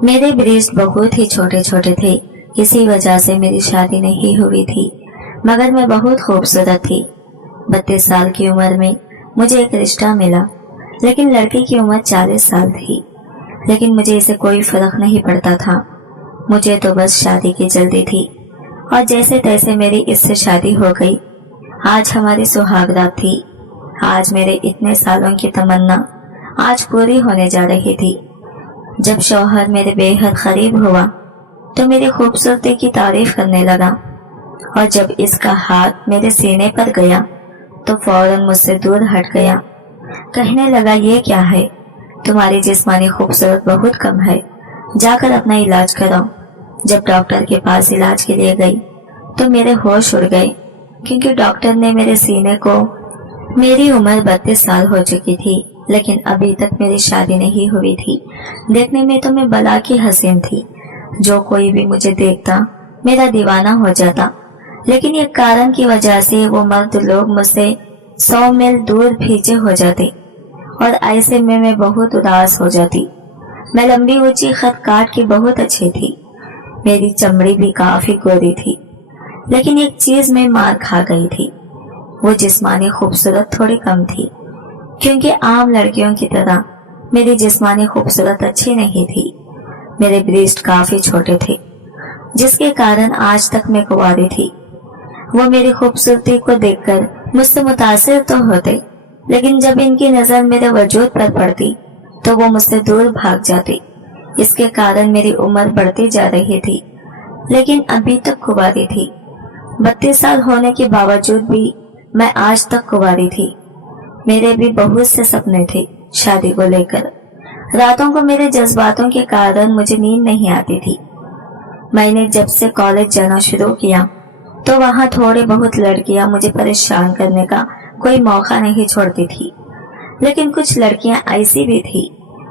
मेरे ब्रेस्ट बहुत ही छोटे छोटे थे, इसी वजह से मेरी शादी नहीं हुई थी। मगर मैं बहुत खूबसूरत थी। 32 साल की उम्र में मुझे एक रिश्ता मिला, लेकिन लड़की की उम्र 40 साल थी। लेकिन मुझे इसे कोई फर्क नहीं पड़ता था। मुझे तो बस शादी की जल्दी थी और जैसे तैसे मेरी इससे शादी हो गई। आज हमारी सुहागरात थी। आज मेरे इतने सालों की तमन्ना आज पूरी होने जा रही थी। जब शौहर मेरे बेहद करीब हुआ तो मेरी खूबसूरती की तारीफ करने लगा, और जब इसका हाथ मेरे सीने पर गया तो फौरन मुझसे दूर हट गया। कहने लगा, ये क्या है, तुम्हारी जिस्मानी खूबसूरत बहुत कम है, जाकर अपना इलाज कराओ। जब डॉक्टर के पास इलाज के लिए गई तो मेरे होश उड़ गए, क्योंकि डॉक्टर ने मेरे सीने को, मेरी उम्र 32 साल हो चुकी थी, लेकिन अभी तक मेरी शादी नहीं हुई थी। देखने में तो मैं बला की हसीन थी। जो कोई भी मुझे देखता मेरा दीवाना हो जाता, लेकिन एक कारण की वजह से वो मर्द लोग मुझसे 100 मील दूर पीछे हो जाते, और ऐसे में मैं बहुत उदास हो जाती। मैं लंबी ऊंची खत काट की बहुत अच्छी थी। मेरी चमड़ी भी काफी गोरी थी, लेकिन एक चीज में मार खा गई थी। वो जिस्मानी खूबसूरत थोड़ी कम थी, क्योंकि आम लड़कियों की तरह मेरी जिस्मानी खूबसूरत अच्छी नहीं थी। मेरे ब्रेस्ट काफी छोटे थे, जिसके कारण आज तक मैं कुंवारी थी। वो मेरी खूबसूरती को देखकर मुझसे मुतासिर तो होते, लेकिन जब इनकी नजर मेरे वजूद पर पड़ती तो वो मुझसे दूर भाग जाती। इसके कारण मेरी उम्र बढ़ती जा रही थी, लेकिन अभी तक कुंवारी थी। 32 साल होने के बावजूद भी मैं आज तक कुंवारी थी। मेरे भी बहुत से सपने थे शादी को लेकर। रातों को मेरे जज्बातों के कारण मुझे नींद नहीं आती थी। मैंने जब से कॉलेज जाना शुरू किया तो वहाँ थोड़े बहुत लड़कियां मुझे परेशान करने का कोई मौका नहीं छोड़ती थी, लेकिन कुछ लड़कियां ऐसी भी थी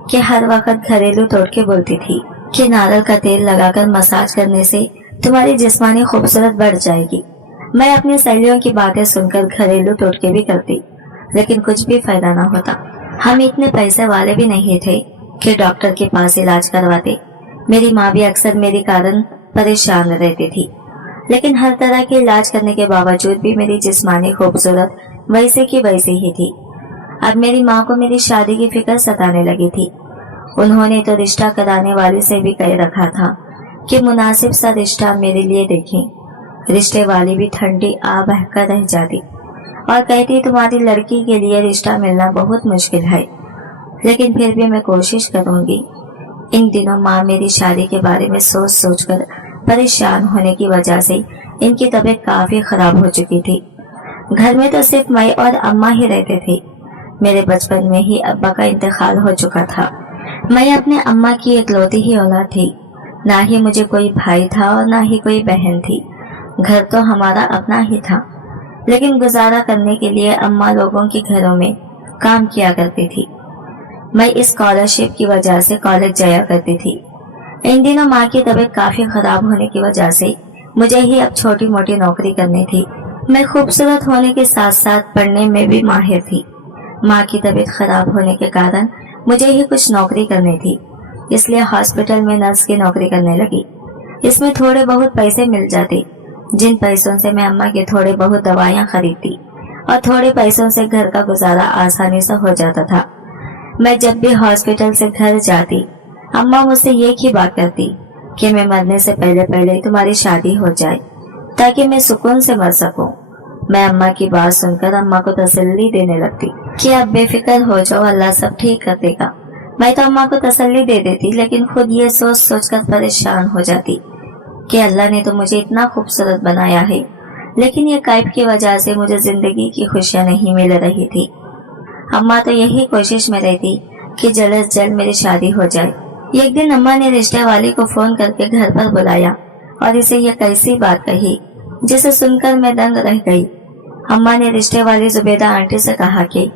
कि हर वक्त घरेलू टोटके बोलती थी कि नारियल का तेल लगाकर मसाज करने से तुम्हारी जिस्मानी खूबसूरत बढ़ जाएगी। मैं अपनी सहेलियों की बातें सुनकर घरेलू टोटके भी करती, लेकिन कुछ भी फायदा न होता। हम इतने पैसे वाले भी नहीं थे कि डॉक्टर के पास इलाज करवाते। मेरी माँ भी अक्सर मेरे कारण परेशान रहती थी, लेकिन हर तरह के इलाज करने के बावजूद भी मेरी जिस्मानी खूबसूरत वैसे की वैसे ही थी। अब मेरी माँ को मेरी शादी की फिक्र सताने लगी थी। उन्होंने तो रिश्ता कराने वाली से भी कह रखा था कि मुनासिब सा रिश्ता मेरे लिए देखें। रिश्ते वाली भी ठंडी आ बहकर रह जाती और कहती, तुम्हारी लड़की के लिए रिश्ता मिलना बहुत मुश्किल है, लेकिन फिर भी मैं कोशिश करूंगी। इन दिनों माँ मेरी शादी के बारे में सोच सोच कर परेशान होने की वजह से इनकी तबीयत काफी खराब हो चुकी थी। घर में तो सिर्फ मैं और अम्मा ही रहते थे। मेरे बचपन में ही अब्बा का इंतकाल हो चुका था। मैं अपने अम्मा की इकलौती ही औलाद थी। ना ही मुझे कोई भाई था और ना ही कोई बहन थी। घर तो हमारा अपना ही था, लेकिन गुजारा करने के लिए अम्मा लोगों के घरों में काम किया करती थी। मैं इस स्कॉलरशिप की वजह से कॉलेज जाया करती थी। इन दिनों माँ की तबीयत काफी खराब होने की वजह से मुझे ही अब छोटी मोटी नौकरी करनी थी। मैं खूबसूरत होने के साथ साथ पढ़ने में भी माहिर थी। माँ की तबीयत खराब होने के कारण मुझे ही कुछ नौकरी करनी थी, इसलिए हॉस्पिटल में नर्स की नौकरी करने लगी। इसमें थोड़े बहुत पैसे मिल जाते, जिन पैसों से मैं अम्मा के थोड़े बहुत दवाइयाँ खरीदती और थोड़े पैसों से घर का गुजारा आसानी से हो जाता था। मैं जब भी हॉस्पिटल से घर जाती, अम्मा मुझसे एक ही बात करती कि मैं मरने से पहले पहले तुम्हारी शादी हो जाए, ताकि मैं सुकून से मर सकूं। मैं अम्मा की बात सुनकर अम्मा को तसल्ली देने लगती कि अब बेफिक्र हो जाओ, अल्लाह सब ठीक कर देगा। मैं तो अम्मा को तसल्ली दे देती, लेकिन खुद ये सोच सोच कर परेशान हो जाती कि अल्लाह ने तो मुझे इतना खूबसूरत बनाया है, लेकिन ये कैब की वजह से मुझे जिंदगी की खुशियाँ नहीं मिल रही थी। अम्मा तो यही कोशिश में रहती कि जल्द से जल्द मेरी शादी हो जाए। एक दिन अम्मा ने रिश्ते वाले को फोन करके घर पर बुलाया और इसे यह कैसी बात कही जिसे सुनकर मैं दंग रह गई। अम्मा ने रिश्ते वाली जुबेदा आंटी से कहा कि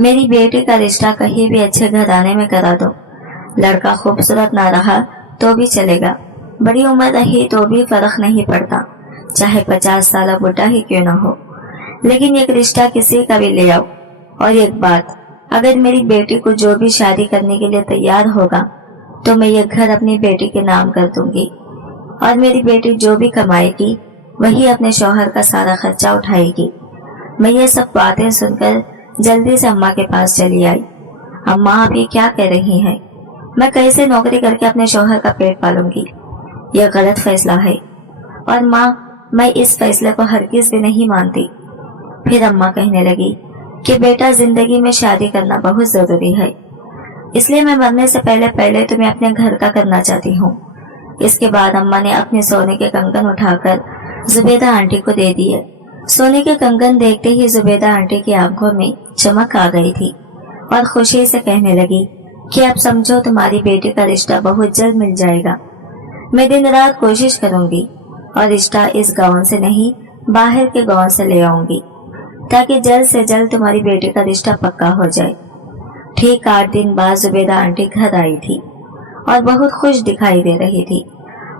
मेरी बेटी का रिश्ता कहीं भी अच्छे घराने में करा दो। लड़का खूबसूरत ना रहा तो भी चलेगा, बड़ी उम्र रही तो भी फर्क नहीं पड़ता, चाहे 50 साल बुढ़ा ही क्यों ना हो, लेकिन एक रिश्ता किसी का भी ले आओ। और एक बात, अगर मेरी बेटी को जो भी शादी करने के लिए तैयार होगा तो मैं ये घर अपनी बेटी के नाम कर दूंगी और मेरी बेटी जो भी कमाएगी वही अपने शौहर का सारा खर्चा उठाएगी। मैं ये सब बातें सुनकर जल्दी से अम्मा के पास चली आई। अम्मा, आप ये क्या कह रही हैं? मैं कैसे नौकरी करके अपने शौहर का पेट पालूंगी? यह गलत फैसला है और माँ, मैं इस फैसले को हरगिज भी नहीं मानती। फिर अम्मा कहने लगी कि बेटा, जिंदगी में शादी करना बहुत जरूरी है, इसलिए मैं मरने से पहले पहले तुम्हें अपने घर का करना चाहती हूँ। इसके बाद अम्मा ने अपने सोने के कंगन उठाकर जुबैदा आंटी को दे दिए। सोने के कंगन देखते ही जुबैदा आंटी की आंखों में चमक आ गई थी और खुशी से कहने लगी कि अब समझो तुम्हारी बेटी का रिश्ता बहुत जल्द मिल जाएगा। मैं दिन रात कोशिश करूंगी और रिश्ता इस गांव से नहीं बाहर के गांव से ले आऊंगी ताकि जल्द से जल्द तुम्हारी बेटी का रिश्ता पक्का हो जाए। ठीक 8 दिन बाद जुबैदा आंटी घर आई थी और बहुत खुश दिखाई दे रही थी।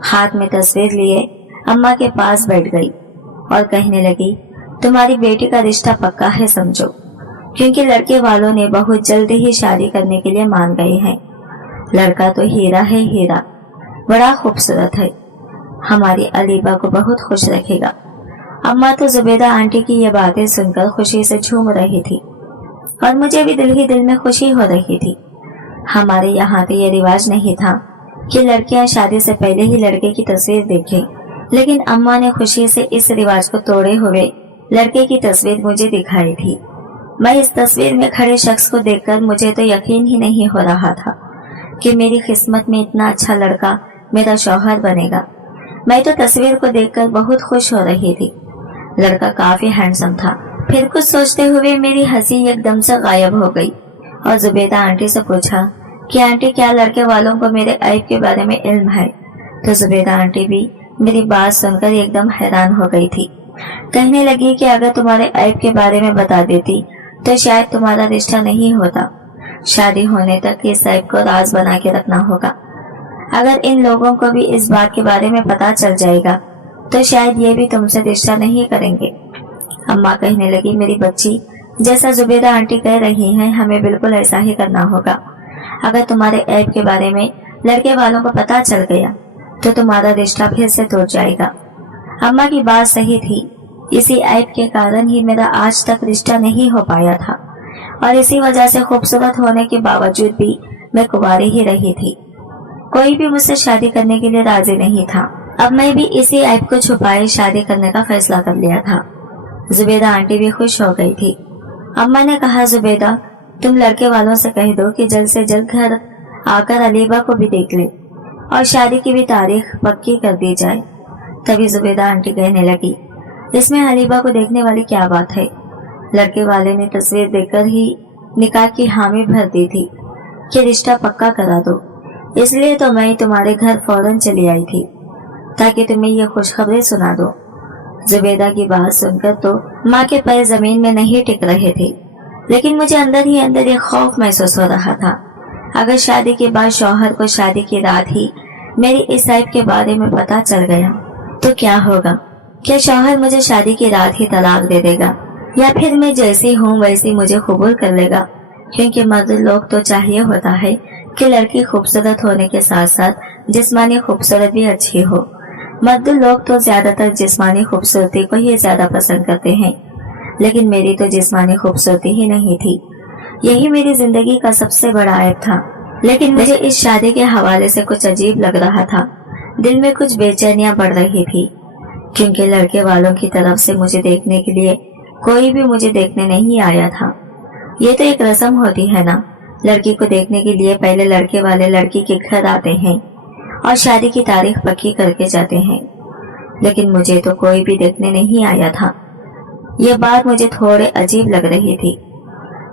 हाथ में तस्वीर लिए अम्मा के पास बैठ गई और कहने लगी, तुम्हारी बेटी का रिश्ता पक्का है समझो, क्योंकि लड़के वालों ने बहुत जल्दी ही शादी करने के लिए मान गए हैं। लड़का तो हीरा है, हीरा बड़ा खूबसूरत है, हमारी अलीबा को बहुत खुश रखेगा। अम्मा तो जुबैदा आंटी की ये बातें सुनकर खुशी से झूम रही थी और मुझे भी दिल ही दिल में खुशी हो रही थी। हमारे यहाँ तो ये रिवाज नहीं था कि लड़कियां शादी से पहले ही लड़के की तस्वीर देखें, लेकिन अम्मा ने खुशी से इस रिवाज को तोड़े हुए लड़के की तस्वीर मुझे दिखाई थी। मैं इस तस्वीर में खड़े शख्स को देखकर मुझे तो यकीन ही नहीं हो रहा था कि मेरी किस्मत में इतना अच्छा लड़का मेरा शौहर बनेगा। मैं तो तस्वीर को देखकर बहुत खुश हो रही थी। लड़का काफी हैंडसम था। फिर कुछ सोचते हुए मेरी हंसी एकदम से गायब हो गई और जुबैदा आंटी से पूछा कि आंटी, क्या लड़के वालों को मेरे ऐब के बारे में इल्म है? तो जुबैदा आंटी भी मेरी बात सुनकर एकदम हैरान हो गई थी। कहने लगी कि अगर तुम्हारे ऐब के बारे में बता देती तो शायद तुम्हारा रिश्ता नहीं होता। शादी होने तक इस ऐब को राज बना के रखना होगा। अगर इन लोगों को भी इस बात के बारे में पता चल जाएगा तो शायद ये भी तुमसे रिश्ता नहीं करेंगे। अम्मा कहने लगी, मेरी बच्ची, जैसा जुबैदा आंटी कह रही हैं हमें बिल्कुल ऐसा ही करना होगा। अगर तुम्हारे ऐब के बारे में लड़के वालों को पता चल गया तो तुम्हारा रिश्ता फिर से टूट जाएगा। अम्मा की बात सही थी। इसी ऐब के कारण ही मेरा आज तक रिश्ता नहीं हो पाया था और इसी वजह से खूबसूरत होने के बावजूद भी मैं कुंवारी ही रही थी। कोई भी मुझसे शादी करने के लिए राजी नहीं था। अब मैं भी इसी ऐब को छुपाए शादी करने का फैसला कर लिया था। जुबैदा आंटी भी खुश हो गई थी। अम्मा ने कहा, जुबैदा, तुम लड़के वालों से कह दो कि जल्द से जल्द घर आकर अलीबा को भी देख ले और शादी की भी तारीख पक्की कर दी जाए। तभी जुबैदा आंटी कहने लगी, इसमें अलीबा को देखने वाली क्या बात है? लड़के वाले ने तस्वीर देखकर ही निकाह की हामी भर दी थी कि रिश्ता पक्का करा दो। इसलिए तो मैं तुम्हारे घर फौरन चली आई थी ताकि तुम्हें ये खुशखबरी सुना दो। जुबैदा की बात सुनकर तो माँ के पैर जमीन में नहीं टिक रहे थे, लेकिन मुझे अंदर ही अंदर एक खौफ महसूस हो रहा था। अगर शादी के बाद शौहर को शादी की रात ही मेरी इस ऐब के बारे में पता चल गया तो क्या होगा? क्या शौहर मुझे शादी की रात ही तलाक दे देगा या फिर मैं जैसी हूँ वैसी मुझे कबूल कर लेगा? क्योंकि मर्द लोग तो चाहिए होता है कि लड़की खूबसूरत होने के साथ साथ जिस्मानी खूबसूरत भी अच्छी हो। मर्द लोग तो ज्यादातर जिस्मानी खूबसूरती को ही ज्यादा पसंद करते हैं, लेकिन मेरी तो जिस्मानी खूबसूरती ही नहीं थी। यही मेरी जिंदगी का सबसे बड़ा ऐब था। लेकिन मुझे इस शादी के हवाले से कुछ अजीब लग रहा था। दिल में कुछ बेचैनियां बढ़ रही थी, क्योंकि लड़के वालों की तरफ से मुझे देखने के लिए कोई भी मुझे देखने नहीं आया था। ये तो एक रस्म होती है ना, लड़की को देखने के लिए पहले लड़के वाले लड़की के घर आते हैं और शादी की तारीख पक्की करके जाते हैं, लेकिन मुझे तो कोई भी देखने नहीं आया था। ये बात मुझे थोड़े अजीब लग रही थी।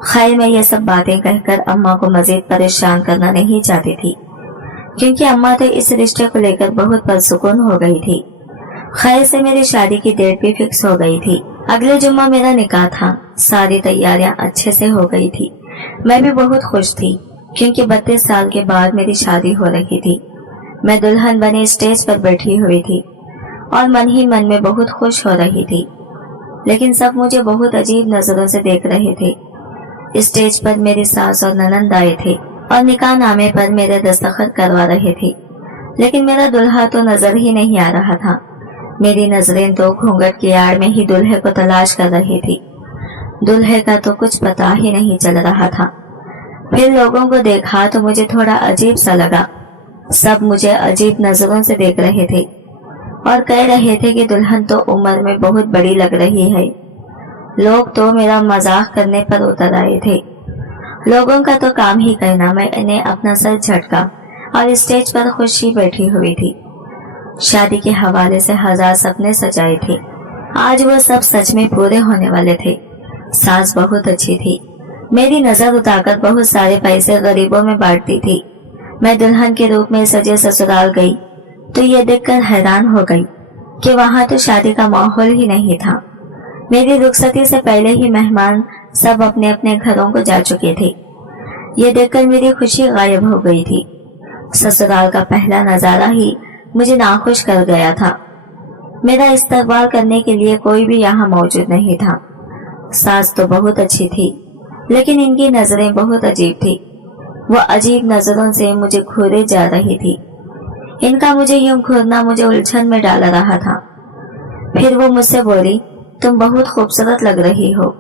खैर, मैं ये सब बातें कहकर अम्मा को मजीद परेशान करना नहीं चाहती थी, क्योंकि अम्मा तो इस रिश्ते को लेकर बहुत पुरसुकून हो गई थी। खैर से मेरी शादी की डेट भी फिक्स हो गई थी। अगले जुम्मा मेरा निकाह था। सारी तैयारियां अच्छे से हो गई थी। मैं भी बहुत खुश थी, क्योंकि 32 साल के बाद मेरी शादी हो रही थी। मैं दुल्हन बने स्टेज पर बैठी हुई थी और मन ही मन में बहुत खुश हो रही थी, लेकिन सब मुझे बहुत अजीब नजरों से देख रहे थे। स्टेज पर मेरी सास और ननंद आए थे और निकाह नामे पर मेरे दस्तखत करवा रहे थे, लेकिन मेरा दुल्हा तो नजर ही नहीं आ रहा था। मेरी नजरें तो घूंघट की आड़ में ही दुल्हे को तलाश कर रही थी। दुल्हे का तो कुछ पता ही नहीं चल रहा था। फिर लोगों को देखा तो मुझे थोड़ा अजीब सा लगा। सब मुझे अजीब नजरों से देख रहे थे और कह रहे थे कि दुल्हन तो उम्र में बहुत बड़ी लग रही है। लोग तो मेरा मजाक करने पर उतर आए थे। लोगों का तो काम ही कहना। मैंने अपना सर झटका और स्टेज पर खुशी बैठी हुई थी। शादी के हवाले से 1000 सपने सजाए थे, आज वो सब सच में पूरे होने वाले थे। सास बहुत अच्छी थी, मेरी नजर उतारकर बहुत सारे पैसे गरीबों में बांटती थी। मैं दुल्हन के रूप में सजे ससुराल गई तो ये देखकर हैरान हो गई कि वहां तो शादी का माहौल ही नहीं था। मेरी रुखसती से पहले ही मेहमान सब अपने अपने घरों को जा चुके थे। ये देखकर मेरी खुशी गायब हो गई थी। ससुराल का पहला नजारा ही मुझे नाखुश कर गया था। मेरा इस्तकबाल करने के लिए कोई भी यहाँ मौजूद नहीं था। सास तो बहुत अच्छी थी, लेकिन इनकी नजरें बहुत अजीब थी। वो अजीब नजरों से मुझे घूरे जा रही थी। इनका मुझे यूं घूरना मुझे उलझन में डाल रहा था। फिर वो मुझसे बोली, तुम बहुत खूबसूरत लग रही हो।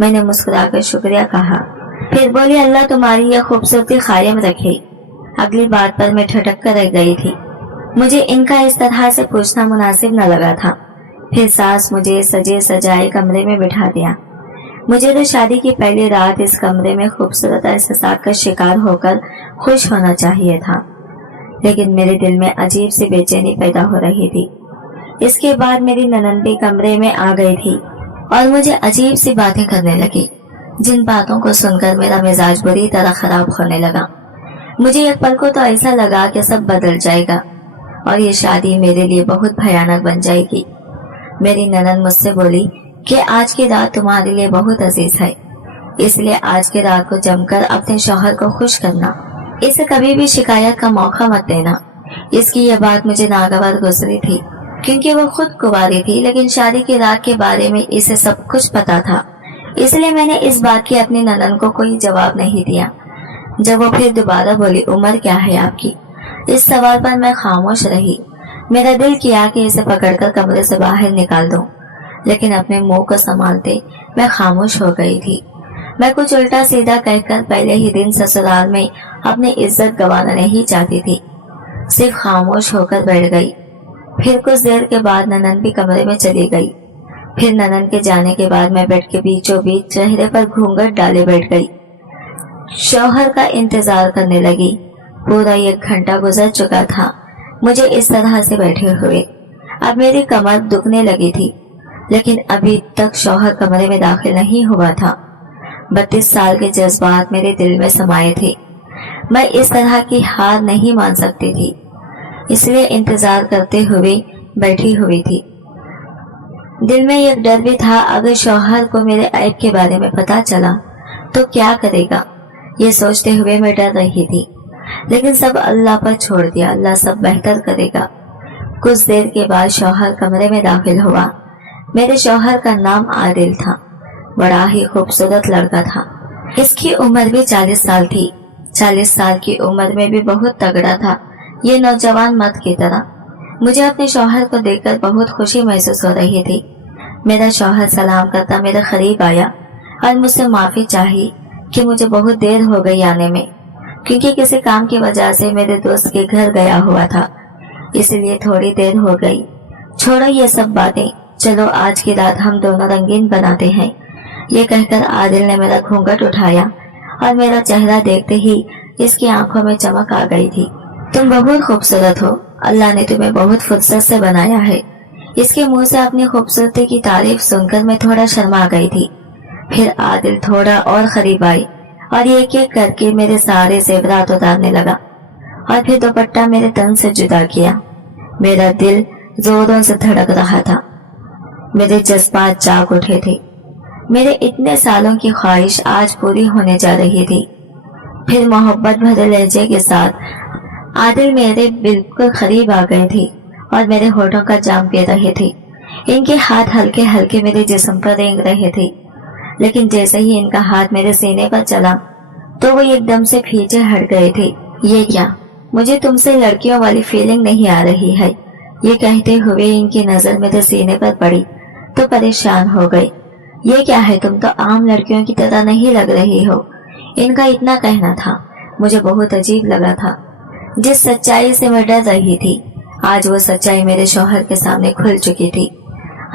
मैंने मुस्कुराकर शुक्रिया कहा। फिर बोली, अल्लाह तुम्हारी यह खूबसूरती कायम रखे। अगली बात पर मैं ठटक कर रह गई थी। मुझे इनका इस तरह से पूछना मुनासिब न लगा था। फिर सास मुझे सजे सजाए कमरे में बिठा दिया। मुझे तो शादी की पहली रात इस कमरे में खूबसूरत एहसास का शिकार होकर खुश होना चाहिए था, लेकिन मेरे दिल में अजीब सी बेचैनी पैदा हो रही थी। इसके बाद मेरी ननद भी कमरे में आ गई थी और मुझे अजीब सी बातें करने लगी, जिन बातों को सुनकर मेरा मिजाज बुरी तरह खराब होने लगा। मुझे एक पल को तो ऐसा लगा कि सब बदल जाएगा और ये शादी मेरे लिए बहुत भयानक बन जाएगी। मेरी ननद मुझसे बोली कि आज की रात तुम्हारे लिए बहुत अजीज है, इसलिए आज की रात को जमकर अपने शौहर को खुश करना। इसे कभी भी शिकायत का मौका मत देना। इसकी यह बात मुझे नागवार गुजरी थी, क्योंकि वो खुद कुंवारी थी, लेकिन शादी की रात के बारे में इसे सब कुछ पता था। इसलिए मैंने इस बात की अपनी ननद को कोई जवाब नहीं दिया। जब वो फिर दोबारा बोली, उम्र क्या है आपकी? इस सवाल पर मैं खामोश रही। मेरा दिल किया कि इसे पकड़कर कमरे से बाहर निकाल दूं, लेकिन अपने मुंह को संभालते मैं खामोश हो गई थी। मैं कुछ उल्टा सीधा कहकर पहले ही दिन ससुराल में अपनी इज्जत गंवाना नहीं चाहती थी। सिर्फ खामोश होकर बैठ गई। फिर कुछ देर के बाद ननद भी कमरे में चली गई। फिर ननद के जाने के बाद मैं बेड के बीचों बीच चेहरे पर घूंघट डाले बैठ गई। शौहर का इंतजार करने लगी। पूरा 1 घंटा गुजर चुका था मुझे इस तरह से बैठे हुए। अब मेरी कमर दुखने लगी थी, लेकिन अभी तक शौहर कमरे में दाखिल नहीं हुआ था। 32 साल के जज्बात मेरे दिल में समाये थे। मैं इस तरह की हार नहीं मान सकती थी, इसलिए इंतजार करते हुए बैठी हुई थी। दिल में एक डर भी था, अगर शौहर को मेरे ऐब के बारे में पता चला तो क्या करेगा। ये सोचते हुए मैं डर रही थी, लेकिन सब अल्लाह पर छोड़ दिया। अल्लाह सब बेहतर करेगा। कुछ देर के बाद शौहर कमरे में दाखिल हुआ। मेरे शौहर का नाम आदिल था। बड़ा ही खूबसूरत लड़का था। इसकी उम्र भी 40 साल थी। 40 साल की उम्र में भी बहुत तगड़ा था, ये नौजवान मर्द की तरह। मुझे अपने शौहर को देखकर बहुत खुशी महसूस हो रही थी। मेरा शौहर सलाम करता मेरे करीब आया और मुझसे माफी चाही कि मुझे बहुत देर हो गई आने में, क्योंकि किसी काम की वजह से मेरे दोस्त के घर गया हुआ था, इसलिए थोड़ी देर हो गई। छोड़ो ये सब बातें, चलो आज की रात हम दोनों रंगीन बनाते हैं। ये कहकर आदिल ने मेरा घूंघट उठाया और मेरा चेहरा देखते ही इसकी आंखों में चमक आ गई थी। तुम बहुत खूबसूरत हो, अल्लाह ने तुम्हें बहुत फुर्सत से बनाया है। इसके मुंह से अपनी खूबसूरती की तारीफ सुनकर मैं थोड़ा शर्मा गई थी। फिर आदिल थोड़ा और करीब आई और एक एक करके मेरे सारे जेवरात उतारने लगा और फिर दुपट्टा मेरे तन से जुदा किया। मेरा दिल जोरों से धड़क रहा था। मेरे जज्बात जाग उठे थे। मेरे इतने सालों की ख्वाहिश आज पूरी होने जा रही थी। फिर मोहब्बत भरे लहजे के साथ आदिल मेरे बिल्कुल करीब आ गए थे और मेरे होठों का जाम पी रहे थे। इनके हाथ हल्के हल्के मेरे जिस्म पर रेंग रहे थे, लेकिन जैसे ही इनका हाथ मेरे सीने पर चला तो वो एकदम से पीछे हट गए थे। ये क्या, मुझे तुमसे लड़कियों वाली फीलिंग नहीं आ रही है। ये कहते हुए इनकी नजर मेरे सीने पर पड़ी तो परेशान हो गई। ये क्या है, तुम तो आम लड़कियों की तरह नहीं लग रही हो। इनका इतना कहना था, मुझे बहुत अजीब लगा था। जिस सच्चाई से मैं डर रही थी, आज वो सच्चाई मेरे शौहर के सामने खुल चुकी थी।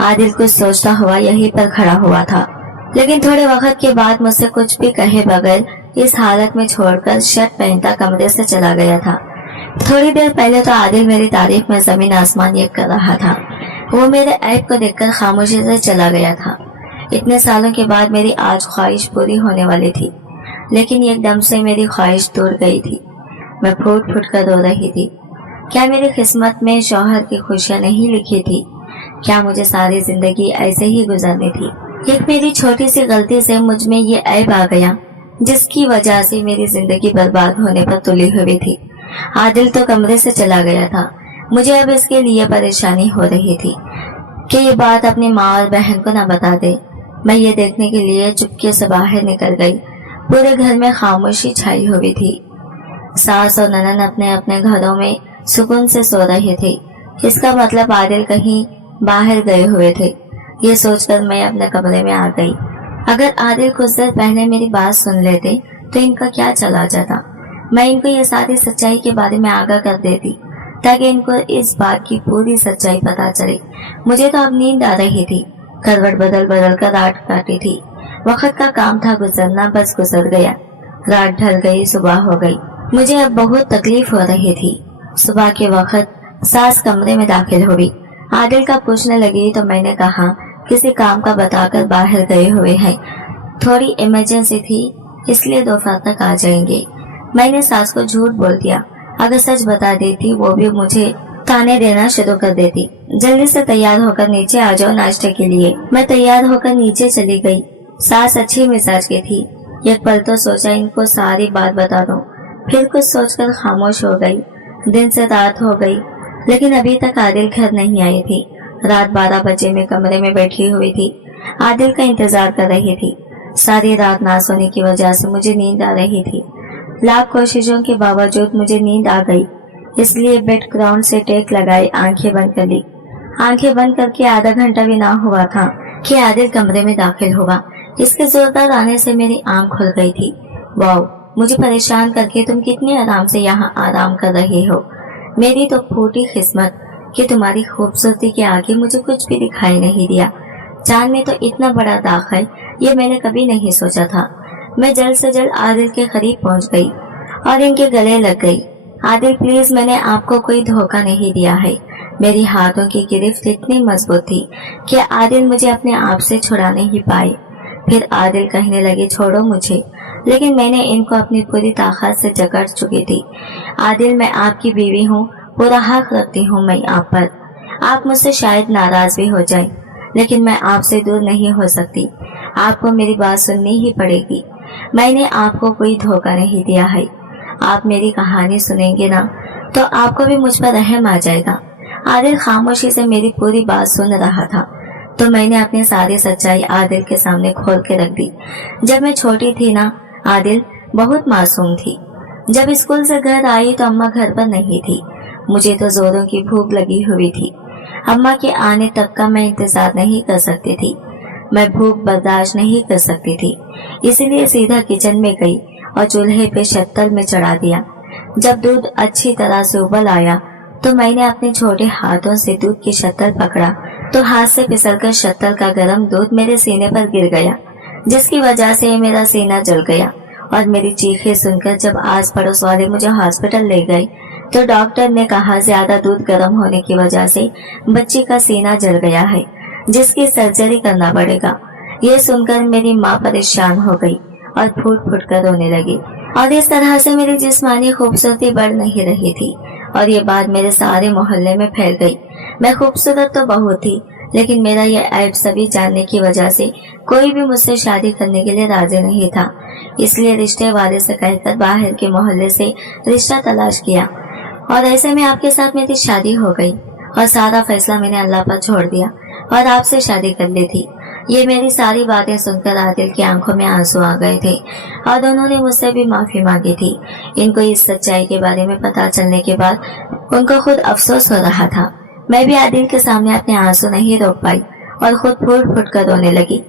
आदिल कुछ सोचता हुआ यहीं पर खड़ा हुआ था, लेकिन थोड़े वक्त के बाद मुझसे कुछ भी कहे बगैर इस हालत में छोड़कर शर्ट पहनता कमरे से चला गया था। थोड़ी देर पहले तो आदिल मेरी तारीफ में जमीन आसमान एक कर रहा था। वो मेरे ऐब को देखकर खामोशी से चला गया था। इतने सालों के बाद मेरी आज ख्वाहिश पूरी होने वाली थी, लेकिन एकदम से मेरी ख्वाहिश दूर गई थी। मैं फूट फूट कर रो रही थी। क्या मेरी किस्मत में शौहर की खुशियां नहीं लिखी थी? क्या मुझे सारी जिंदगी ऐसे ही गुजरनी थी? एक मेरी छोटी सी गलती से मुझ में ये ऐब आ गया, जिसकी वजह से मेरी जिंदगी बर्बाद होने पर तुली हुई थी। आदिल तो कमरे से चला गया था। मुझे अब इसके लिए परेशानी हो रही थी कि ये बात अपनी माँ और बहन को न बता दे। मैं ये देखने के लिए चुपके से बाहर निकल गई। पूरे घर में खामोशी छाई हुई थी। सास और ननन अपने अपने घरों में सुकून से सो रहे थे। इसका मतलब आदिल कहीं बाहर गए हुए थे। ये सोचकर मैं अपने कमरे में आ गई। अगर आदिल कुछ देर पहले मेरी बात सुन लेते तो इनका क्या चला जाता। मैं इनको ये सारी सच्चाई के बारे में आगाह कर देती, ताकि इनको इस बात की पूरी सच्चाई पता चले। मुझे तो अब नींद आ रही थी। करवट बदल बदल कर रात काटी थी। वक्त का काम था गुजरना, बस गुजर गया। रात ढल गई, सुबह हो गई। मुझे अब बहुत तकलीफ हो रही थी। सुबह के वक्त सास कमरे में दाखिल हुई। आदिल का पूछने लगी तो मैंने कहा किसी काम का बताकर बाहर गए हुए हैं। थोड़ी इमरजेंसी थी, इसलिए दोपहर तक आ जाएंगे। मैंने सास को झूठ बोल दिया। अगर सच बता देती वो भी मुझे ताने देना शुरू कर देती। जल्दी से तैयार होकर नीचे आ जाओ नाश्ते के लिए। मैं तैयार होकर नीचे चली गई। सास अच्छी मिजाज की थी। एक पल तो सोचा इनको सारी बात बता दूं, फिर कुछ सोचकर खामोश हो गई। दिन से रात हो गई, लेकिन अभी तक आदिल घर नहीं आई थी। रात 12 बजे मैं कमरे में बैठी हुई थी। आदिल का इंतजार कर रही थी। सारी रात ना सोने की वजह से मुझे नींद आ रही थी। लाख कोशिशों के बावजूद मुझे नींद आ गई, इसलिए बेड ग्राउंड से टेक लगाई, आंखें बंद कर ली। आंखें बंद करके आधा घंटा भी ना हुआ था कि आदिल कमरे में दाखिल हुआ। इसके जोरदार आने से मेरी आंख खुल गई थी। वाओ, मुझे परेशान करके तुम कितने आराम से यहाँ आराम कर रहे हो। मेरी तो फूटी किस्मत कि तुम्हारी खूबसूरती के आगे मुझे कुछ भी दिखाई नहीं दिया। चांद में तो इतना बड़ा दाग है, ये मैंने कभी नहीं सोचा था। मैं जल्द से जल्द आदिल के करीब पहुंच गई और इनके गले लग गई। आदिल प्लीज, मैंने आपको कोई धोखा नहीं दिया है। मेरी हाथों की गिरफ्त इतनी मजबूत थी कि आदिल मुझे अपने आप से छुड़ा नहीं पाए। फिर आदिल कहने लगे छोड़ो मुझे, लेकिन मैंने इनको अपनी पूरी ताकत से जकड़ चुकी थी। आदिल, मैं आपकी बीवी हूँ, पूरा हक रखती हूँ मैं आप पर। आप मुझसे शायद नाराज भी हो जाएं, लेकिन मैं आपसे दूर नहीं हो सकती। आपको मेरी बात सुननी ही पड़ेगी। मैंने आपको कोई धोखा नहीं दिया है। आप मेरी कहानी सुनेंगे ना तो आपको भी मुझ पर रहम आ जाएगा। आदिल खामोशी से मेरी पूरी बात सुन रहा था, तो मैंने अपनी सारी सच्चाई आदिल के सामने खोल के रख दी। जब मैं छोटी थी ना, आदिल बहुत मासूम थी। जब स्कूल से घर आई तो अम्मा घर पर नहीं थी। मुझे तो जोरों की भूख लगी हुई थी। अम्मा के आने तक का मैं इंतजार नहीं कर सकती थी। मैं भूख बर्दाश्त नहीं कर सकती थी, इसलिए सीधा किचन में गई और चूल्हे पे शक्कर में चढ़ा दिया। जब दूध अच्छी तरह से उबल आया तो मैंने अपने छोटे हाथों से दूध की शक्कर पकड़ा तो हाथ से फिसलकर शक्कर का गर्म दूध मेरे सीने पर गिर गया, जिसकी वजह से मेरा सीना जल गया। और मेरी चीखें सुनकर जब आस पड़ोस वाले मुझे हॉस्पिटल ले गए तो डॉक्टर ने कहा ज्यादा दूध गर्म होने की वजह से बच्ची का सीना जल गया है, जिसकी सर्जरी करना पड़ेगा। ये सुनकर मेरी माँ परेशान हो गई और फूट फूट कर रोने लगी। और इस तरह से मेरी जिस्मानी खूबसूरती बढ़ नहीं रही थी और ये बात मेरे सारे मोहल्ले में फैल गई। मैं खूबसूरत तो बहुत थी, लेकिन मेरा ये ऐब सभी जानने की वजह से कोई भी मुझसे शादी करने के लिए राजी नहीं था। इसलिए रिश्ते वाले से कहकर बाहर के मोहल्ले से रिश्ता तलाश किया और ऐसे में आपके साथ मेरी शादी हो गई और सारा फैसला मैंने अल्लाह पर छोड़ दिया और आपसे शादी कर ली थी। ये मेरी सारी बातें सुनकर आदिल की आंखों में आंसू आ गए थे और दोनों ने मुझसे भी माफी मांगी थी। इनको इस सच्चाई के बारे में पता चलने के बाद उनको खुद अफसोस हो रहा था। मैं भी आदिल के सामने अपने आंसू नहीं रोक पाई और खुद फूट फूट कर रोने लगी।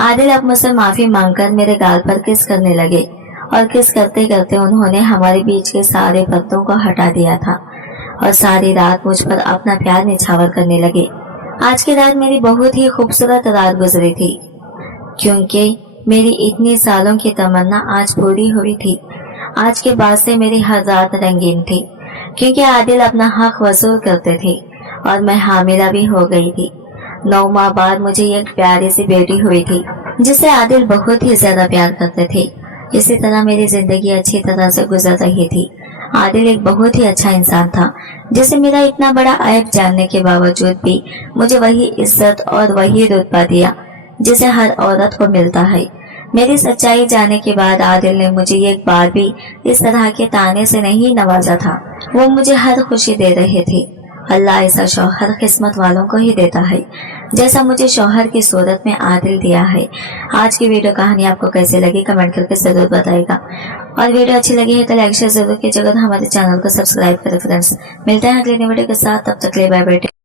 आदिल अब मुझसे माफी मांगकर मेरे गाल पर किस करने लगे और किस करते करते उन्होंने हमारे बीच के सारे पर्दों को हटा दिया था और सारी रात मुझ पर अपना प्यार निछावर करने लगे। आज की रात मेरी बहुत ही खूबसूरत रात गुजरी थी, क्योंकि मेरी इतनी सालों की तमन्ना आज पूरी हुई थी। आज के बाद से मेरी हर रात रंगीन थी, क्योंकि आदिल अपना हक वसूल करते थे और मैं हामिला भी हो गई थी। 9 माह बाद मुझे एक प्यारी सी बेटी हुई थी, जिसे आदिल बहुत ही ज्यादा प्यार करते थे। इसी तरह मेरी जिंदगी अच्छी तरह से गुजर रही थी। आदिल एक बहुत ही अच्छा इंसान था, जिसे मेरा इतना बड़ा ऐब जानने के बावजूद भी मुझे वही इज्जत और वही रुतबा दिया जिसे हर औरत को मिलता है। मेरी सच्चाई जानने के बाद आदिल ने मुझे एक बार भी इस तरह के ताने से नहीं नवाजा था। वो मुझे हर खुशी दे रहे थे। अल्लाह ऐसा शौहर किस्मत वालों को ही देता है, जैसा मुझे शौहर की सूरत में आदिल दिया है। आज की वीडियो कहानी आपको कैसी लगी कमेंट करके जरूर बताइएगा, और वीडियो अच्छी लगी है तो लाइक शेयर जरूर कीजिएगा। हमारे चैनल को सब्सक्राइब करें फ्रेंड्स। मिलते हैं अगले वीडियो के साथ, तब तक के लिए बाय बाय।